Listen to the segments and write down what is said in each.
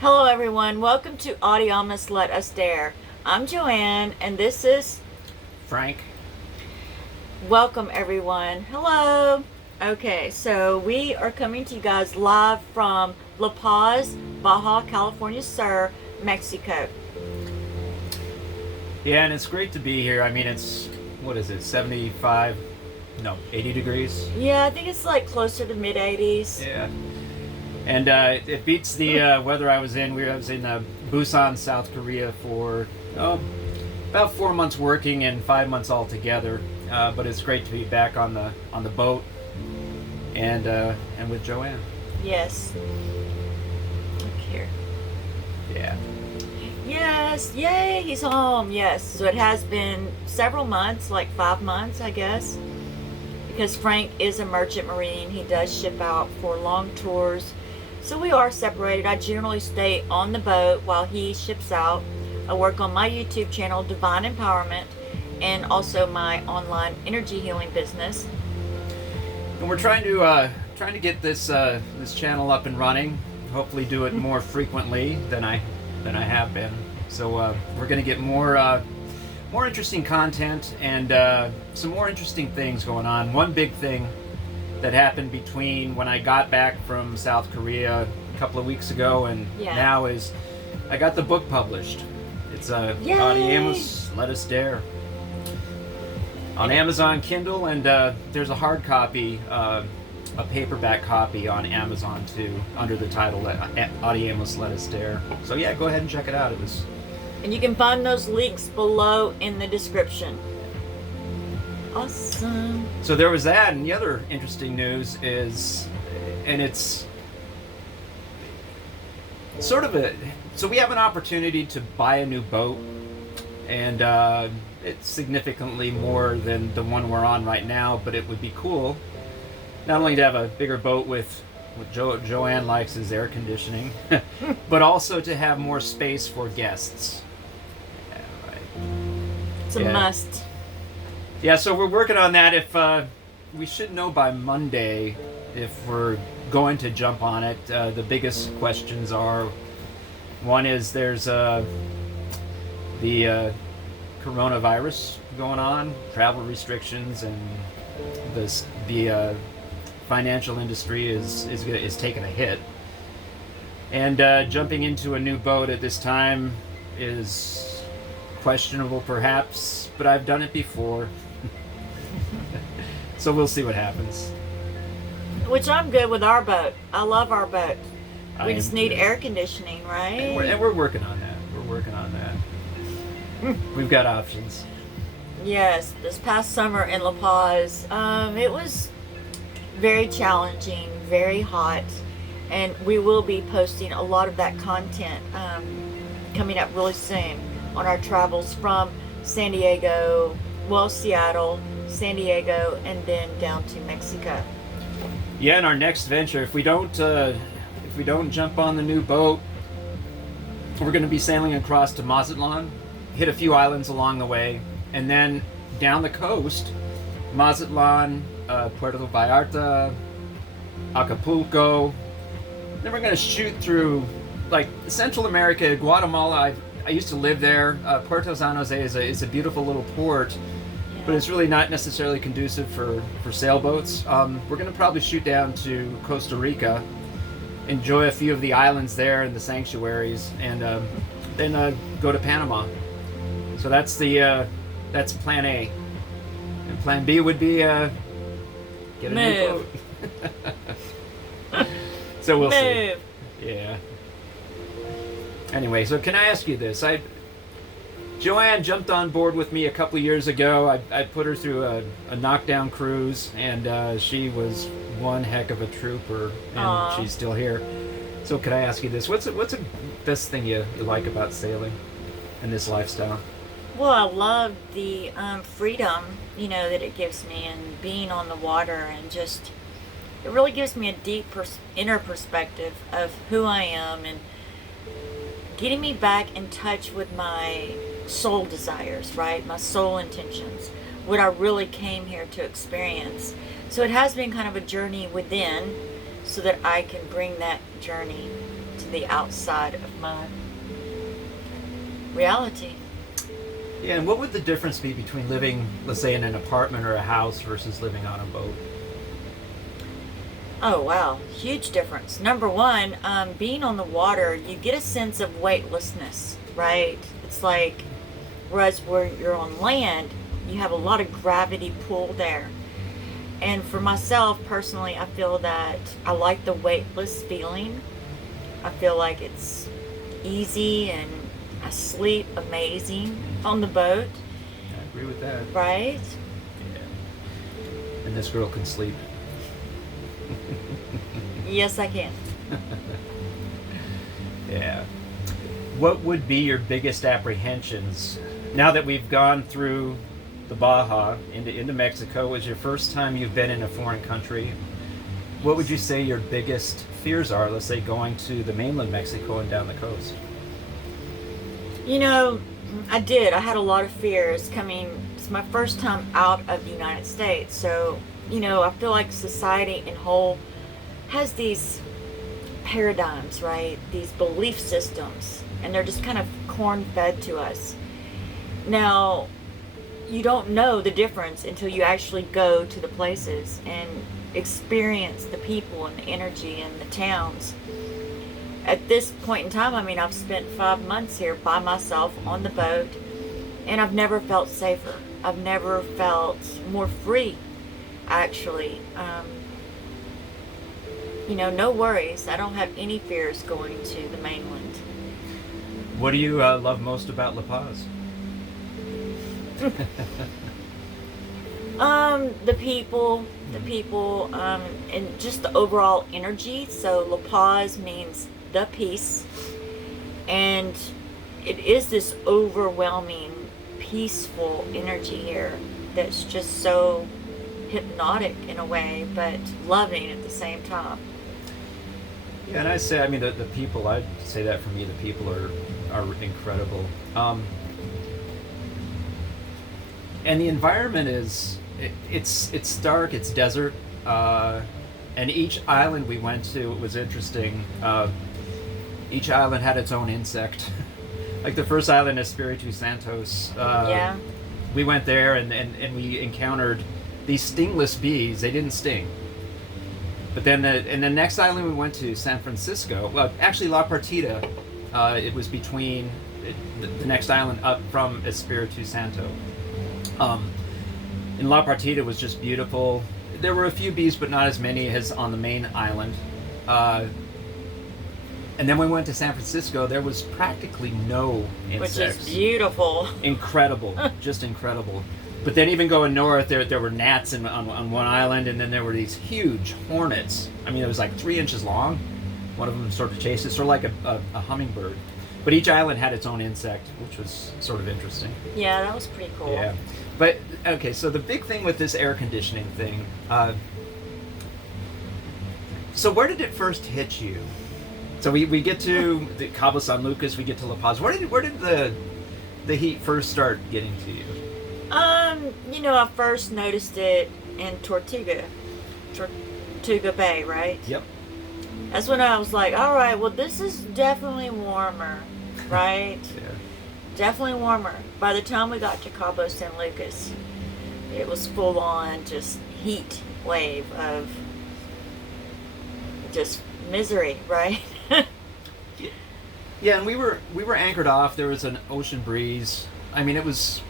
Hello everyone, welcome to Audeamus Let Us Dare. I'm JoAnne and this is Frank. welcome everyone. Hello. Okay, so we are coming to you guys live from La Paz, Baja California Sur, Mexico. Yeah, and it's great to be here. I mean, it's, what is it, 75, no, 80 degrees? Yeah, I think it's like closer to mid 80s. Yeah. And it beats the weather I was in. I was in Busan, South Korea for about 4 months working and 5 months altogether. But it's great to be back on the boat and with JoAnne. Yes. Look here. Yeah. Yes, yay, he's home. Yes, so it has been several months, like 5 months, I guess, because Frank is a merchant marine. He does ship out for long tours, so we are separated. I generally stay on the boat while he ships out. I work on my YouTube channel, DivinEmpowerment, and also my online energy healing business. And we're trying to get this channel up and running. Hopefully, do it more frequently than I have been. So we're going to get more interesting content and some more interesting things going on. One big thing that happened between when I got back from South Korea a couple of weeks ago and now is I got the book published. It's Audeamus, Let Us Dare, on Amazon Kindle, and there's a hard copy, a paperback copy on Amazon too, under the title Audeamus Let Us Dare. So yeah, go ahead and check it out. And you can find those links below in the description. Awesome. So there was that, and the other interesting news is, and it's sort of so we have an opportunity to buy a new boat, and it's significantly more than the one we're on right now, but it would be cool not only to have a bigger boat with what JoAnne likes is air conditioning, but also to have more space for guests. Yeah, right. It's a must. Yeah, so we're working on that. If we should know by Monday if we're going to jump on it. The biggest questions are, one is there's the coronavirus going on, travel restrictions, and the financial industry is taking a hit, and jumping into a new boat at this time is questionable, perhaps. But I've done it before, so we'll see what happens. Which I'm good with our boat. I love our boat. We just need air conditioning, right? And we're working on that. We've got options. Yes, this past summer in La Paz, it was very challenging, very hot, and we will be posting a lot of that content coming up really soon on our travels from San Diego, Seattle, San Diego, and then down to Mexico. Yeah, and our next venture, if we don't jump on the new boat, we're going to be sailing across to Mazatlan, hit a few islands along the way, and then down the coast, Mazatlan, Puerto Vallarta, Acapulco. Then we're going to shoot through like Central America, Guatemala. I used to live there. Puerto San Jose is a beautiful little port, but it's really not necessarily conducive for sailboats. We're going to probably shoot down to Costa Rica, enjoy a few of the islands there and the sanctuaries, and then go to Panama. So that's plan A. And plan B would be get a new boat. So we'll see. Yeah. Anyway, so can I ask you this? JoAnne jumped on board with me a couple of years ago. I put her through a knockdown cruise, and she was one heck of a trooper, and she's still here. So can I ask you this? What's the best thing you like about sailing and this lifestyle? Well, I love the freedom, that it gives me, and being on the water, and just, it really gives me a deep inner perspective of who I am, and getting me back in touch with my soul desires, right? My soul intentions, what I really came here to experience. So it has been kind of a journey within, so that I can bring that journey to the outside of my reality. Yeah, and what would the difference be between living, let's say, in an apartment or a house versus living on a boat? Oh wow, huge difference. Number one, being on the water, you get a sense of weightlessness, right? It's like, whereas where you're on land, you have a lot of gravity pull there. And for myself personally, I feel that I like the weightless feeling. I feel like it's easy and I sleep amazing on the boat. I agree with that. Right? Yeah. And this girl can sleep. Yes, I can. Yeah. What would be your biggest apprehensions now that we've gone through the Baja into Mexico? Was your first time you've been in a foreign country? What would you say your biggest fears are, let's say, going to the mainland Mexico and down the coast? You know, I had a lot of fears coming. It's my first time out of the United States. So, you know, I feel like society in whole has these paradigms, right? These belief systems. And they're just kind of corn-fed to us. Now, you don't know the difference until you actually go to the places and experience the people and the energy and the towns. At this point in time, I mean, I've spent 5 months here by myself on the boat, and I've never felt safer. I've never felt more free, actually. You know, no worries. I don't have any fears going to the mainland. What do you love most about La Paz? The people, and just the overall energy. So La Paz means the peace, and it is this overwhelming, peaceful energy here that's just so hypnotic in a way, but loving at the same time. Yeah, and I say, I mean, the people, I'd say that for me, the people are incredible. And the environment is, it's dark, it's desert, and each island we went to was interesting. Each island had its own insect. Like the first island, Espiritu Santos. Yeah. We went there and we encountered these stingless bees. They didn't sting. But then the next island we went to, San Francisco, well, actually La Partida, it was between the next island up from Espiritu Santo. And La Partida was just beautiful. There were a few bees, but not as many as on the main island. And then we went to San Francisco. There was practically no insects. Which is beautiful. Incredible, just incredible. But then even going north, there were gnats on one island, and then there were these huge hornets. I mean, it was like 3 inches long. One of them sort of chased it, sort of like a hummingbird. But each island had its own insect, which was sort of interesting. Yeah, that was pretty cool. Yeah. But, okay, so the big thing with this air conditioning thing, so where did it first hit you? So we get to the Cabo San Lucas, we get to La Paz. Where did the heat first start getting to you? You know, I first noticed it in Tortuga Bay, right? Yep. That's when I was like, all right, well, this is definitely warmer, right? Yeah. Definitely warmer. By the time we got to Cabo San Lucas, it was full on just heat wave of just misery, right? Yeah, and we were anchored off. There was an ocean breeze. I mean, it was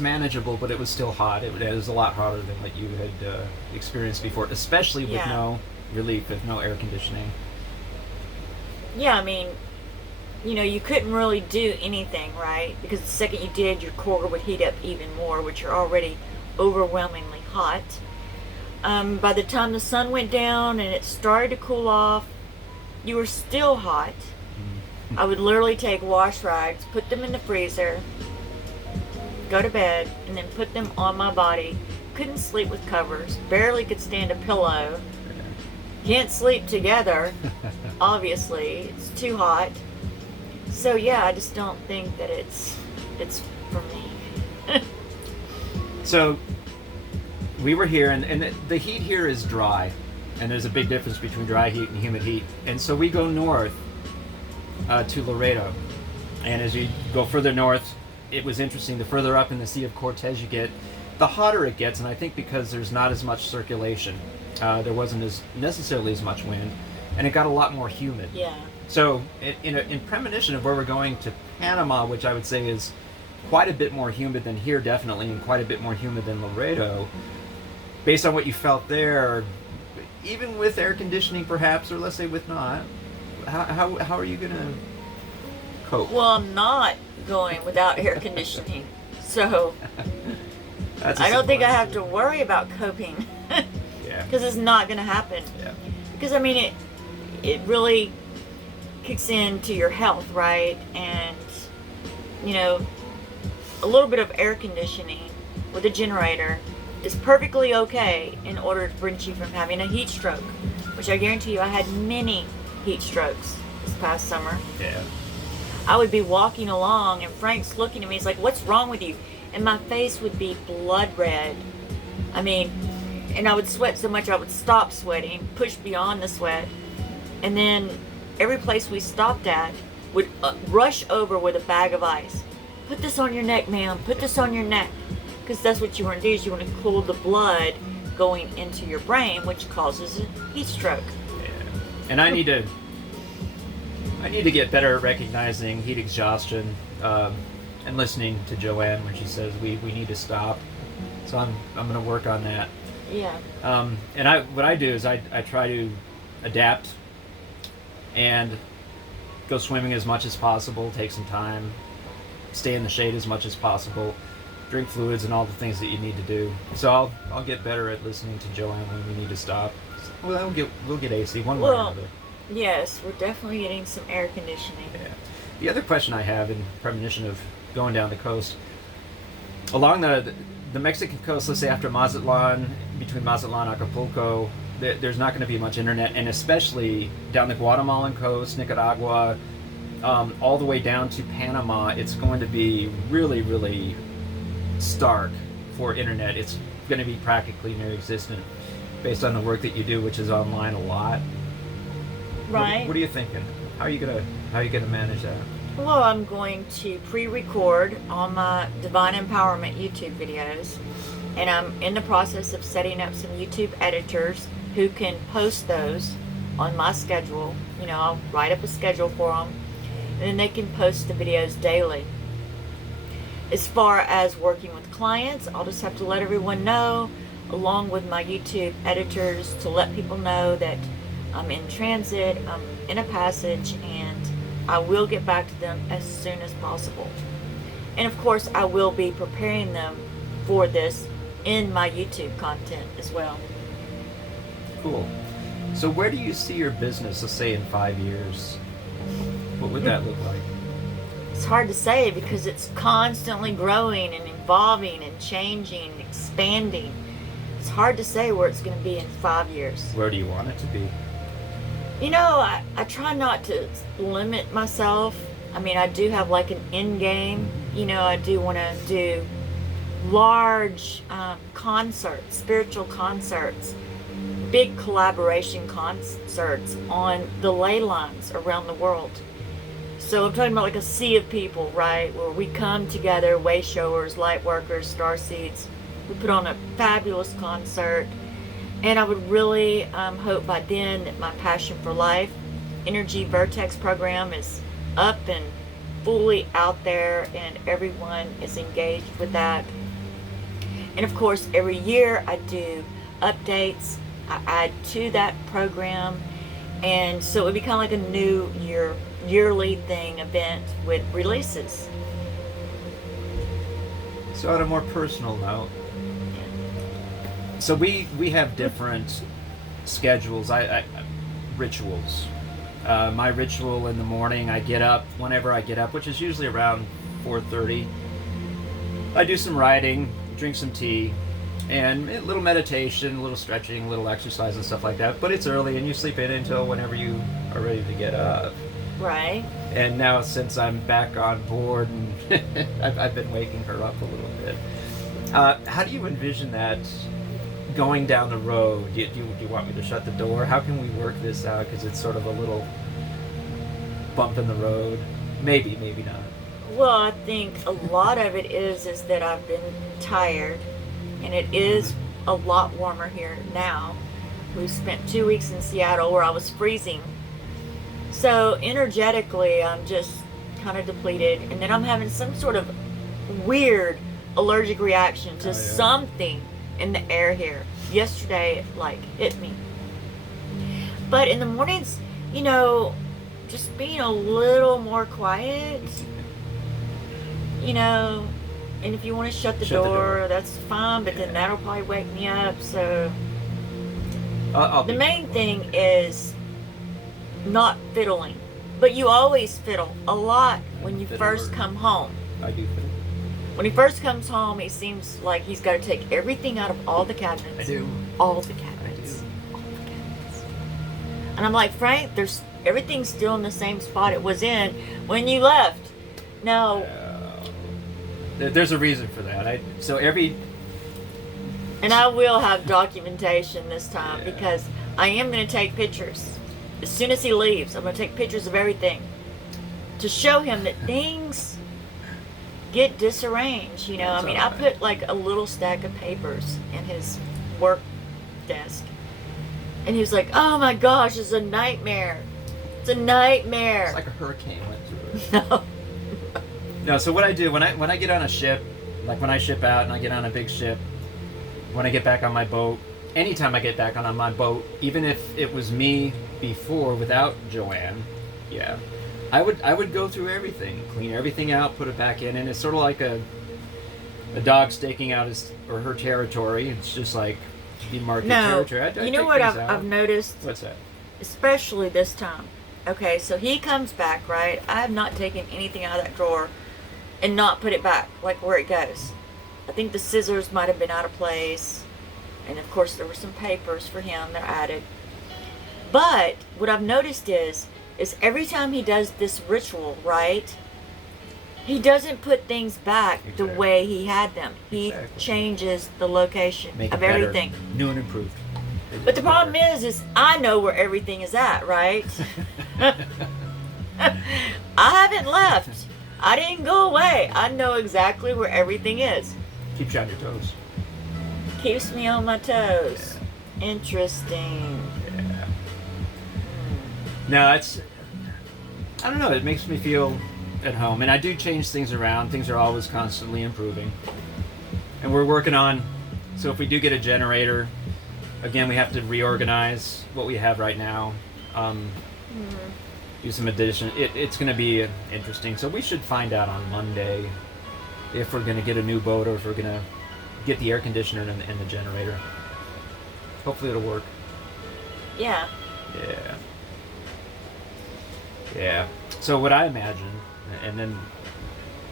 manageable, but it was still hot. It was a lot hotter than what you had experienced before, especially with no relief, with no air conditioning. Yeah, I mean, you know, you couldn't really do anything, right? Because the second you did, your core would heat up even more, which you're already overwhelmingly hot. By the time the sun went down and it started to cool off, you were still hot. I would literally take wash rags, put them in the freezer, go to bed, and then put them on my body. Couldn't sleep with covers, barely could stand a pillow. Can't sleep together, obviously. It's too hot. So yeah, I just don't think that it's for me. So we were here, and the heat here is dry, and there's a big difference between dry heat and humid heat. And so we go north, to Laredo. And as you go further north, it was interesting. The further up in the Sea of Cortez you get, the hotter it gets. And I think because there's not as much circulation, there wasn't as necessarily as much wind, and it got a lot more humid. Yeah. So in premonition of where we're going to Panama, which I would say is quite a bit more humid than here, definitely, and quite a bit more humid than Laredo, based on what you felt there, even with air conditioning perhaps, or let's say with not, how are you going to cope? Well, I'm not going without air conditioning, so I don't think I have to worry about coping. Yeah. Because it's not going to happen. Yeah. Because, I mean, it really kicks into your health, right? And, you know, a little bit of air conditioning with a generator is perfectly okay in order to prevent you from having a heat stroke, which I guarantee you I had many heat strokes this past summer. Yeah. I would be walking along and Frank's looking at me, he's like, "What's wrong with you?" And my face would be blood red. I mean, and I would sweat so much I would stop sweating, push beyond the sweat, and then every place we stopped at would rush over with a bag of ice. "Put this on your neck, ma'am. Put this on your neck." Because that's what you want to do, is you want to cool the blood going into your brain, which causes a heat stroke. Yeah. And I need to get better at recognizing heat exhaustion, and listening to JoAnne when she says we need to stop. So I'm going to work on that. Yeah. And what I do is I try to adapt and go swimming as much as possible, take some time, stay in the shade as much as possible, drink fluids and all the things that you need to do. So I'll get better at listening to JoAnne when we need to stop. Well, we'll get AC one way or another. Yes, we're definitely getting some air conditioning. Yeah. The other question I have in premonition of going down the coast, along the Mexican coast, let's say after Mazatlan, between Mazatlan and Acapulco, there's not going to be much internet, and especially down the Guatemalan coast, Nicaragua, all the way down to Panama, it's going to be really, really stark for internet. It's going to be practically near existent based on the work that you do, which is online a lot. Right. What are you thinking? How are you gonna manage that? Well, I'm going to pre-record all my Divine Empowerment YouTube videos, and I'm in the process of setting up some YouTube editors who can post those on my schedule. You know, I'll write up a schedule for them, and then they can post the videos daily. As far as working with clients, I'll just have to let everyone know, along with my YouTube editors, to let people know that I'm in transit, I'm in a passage, and I will get back to them as soon as possible. And of course, I will be preparing them for this in my YouTube content as well. Cool. So where do you see your business, let's say in 5 years? What would that look like? It's hard to say because it's constantly growing and evolving and changing and expanding. It's hard to say where it's going to be in 5 years. Where do you want it to be? You know, I try not to limit myself. I mean, I do have like an end game. You know, I do want to do large concerts, spiritual concerts, big collaboration concerts on the ley lines around the world. So I'm talking about like a sea of people, right? Where we come together, way showers, light workers, starseeds. We put on a fabulous concert. And I would really hope by then that my Passion for Life Energy Vertex program is up and fully out there and everyone is engaged with that. And of course, every year I do updates, I add to that program. And so it would be kind of like a new yearly event with releases. So on a more personal note, so we have different schedules, rituals. My ritual in the morning, I get up whenever I get up, which is usually around 4:30. I do some writing, drink some tea, and a little meditation, a little stretching, a little exercise and stuff like that. But it's early and you sleep in until whenever you are ready to get up. Right. And now since I'm back on board, and I've been waking her up a little bit. How do you envision that going down the road? Do you want me to shut the door? How can we work this out? Because it's sort of a little bump in the road. Maybe not. Well, I think a lot of it is that I've been tired, and it is a lot warmer here now. We spent 2 weeks in Seattle where I was freezing. So energetically, I'm just kind of depleted, and then I'm having some sort of weird allergic reaction to something in the air here. Yesterday, it like hit me. But in the mornings, you know, just being a little more quiet, you know, and if you want to shut the door, that's fine, but then that'll probably wake me up. So the main thing is not fiddling. But you always fiddle a lot when you first come home. I do fiddle. When he first comes home, he seems like he's got to take everything out of all the cabinets. I do. All the cabinets. All the cabinets. And I'm like, Frank, everything's still in the same spot it was in when you left. No. There's a reason for that. And I will have documentation this time because I am going to take pictures. As soon as he leaves, I'm going to take pictures of everything to show him that things get disarranged, you know. I mean, I put like a little stack of papers in his work desk, and he was like, "Oh my gosh, it's a nightmare. It's a nightmare." It's like a hurricane went through it. No. No, so what I do when I get on a ship, like when I ship out and I get on a big ship, when I get back on my boat, anytime I get back on my boat, even if it was me before without JoAnne, I would go through everything, clean everything out, put it back in, and it's sort of like a dog staking out his or her territory. It's just like demarcated territory. You know what I've noticed? What's that? Especially this time. Okay, so he comes back, right? I have not taken anything out of that drawer and not put it back, like where it goes. I think the scissors might have been out of place. And of course there were some papers for him, they're added. But what I've noticed is every time he does this ritual, right, he doesn't put things back the way he had them. He changes the location of everything. Better, new and improved. But the problem is I know where everything is at, right? I haven't left. I didn't go away. I know exactly where everything is. Keeps you on your toes. Keeps me on my toes. Yeah. Interesting. Yeah. No, I don't know, it makes me feel at home. And I do change things around. Things are always constantly improving. And we're working on, so if we do get a generator, again, we have to reorganize what we have right now. Do some addition. It's going to be interesting. So we should find out on Monday if we're going to get a new boat or if we're going to get the air conditioner and the generator. Hopefully it'll work. Yeah. Yeah. So what I imagine, and then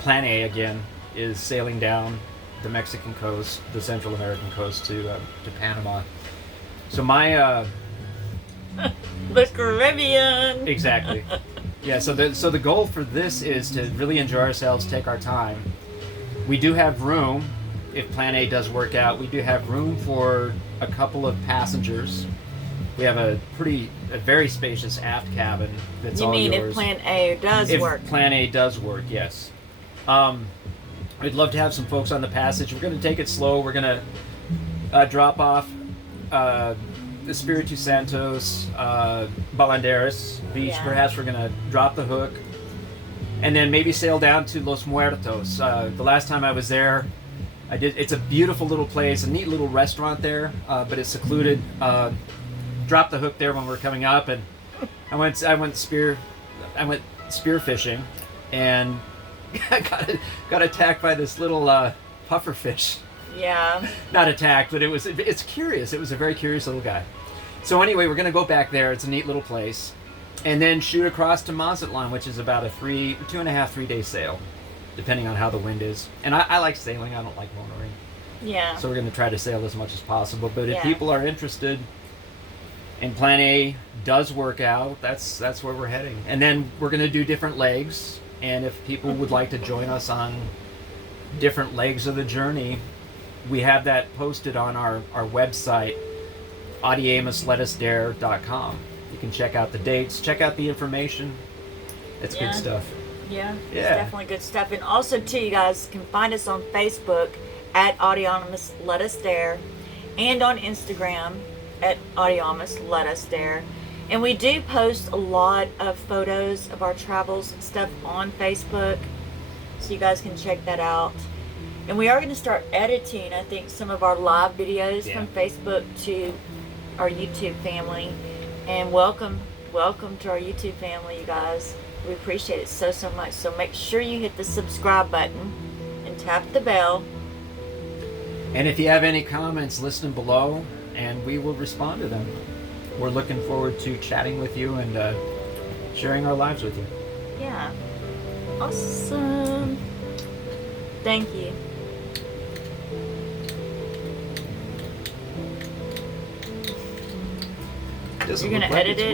plan A again, is sailing down the Mexican coast, the Central American coast to Panama. So my the Caribbean. Exactly. Yeah. So the goal for this is to really enjoy ourselves, take our time. We do have room. If Plan A does work out, we do have room for a couple of passengers. We have a very spacious aft cabin that's all yours. You mean if Plan A does work? If Plan A does work, yes. We'd love to have some folks on the passage. We're going to take it slow. We're going to drop off Espiritu Santos, Balanderas Beach. Yeah. Perhaps we're going to drop the hook. And then maybe sail down to Los Muertos. The last time I was there, it's a beautiful little place, a neat little restaurant there, but it's secluded. Dropped the hook there when we were coming up, and I went spear fishing, and got attacked by this little puffer fish. Yeah. Not attacked, but it's curious. It was a very curious little guy. So anyway, we're gonna go back there. It's a neat little place, and then shoot across to Mazatlan, which is about a 3 day sail, depending on how the wind is. And I like sailing. I don't like motoring. Yeah. So we're gonna try to sail as much as possible. But if people are interested, and Plan A does work out, that's where we're heading. And then we're going to do different legs, and if people would like to join us on different legs of the journey, we have that posted on our website, audeamuslettusdare.com. You can check out the dates, check out the information, It's Yeah. good stuff. Yeah, it's Yeah. definitely good stuff. And also, too, you guys can find us on Facebook at Audeamus Let Us Dare, and on Instagram at Audeamus Let Us Dare. And we do post a lot of photos of our travels and stuff on Facebook, so you guys can check that out. And we are going to start editing, I think, some of our live videos Yeah. from Facebook to our YouTube family. And welcome to our YouTube family, you guys. We appreciate it so much. So make sure you hit the subscribe button and tap the bell. And if you have any comments, list them below, and we will respond to them. We're looking forward to chatting with you and sharing our lives with you. Yeah. Awesome. Thank you. Doesn't You're look gonna like edit it's it?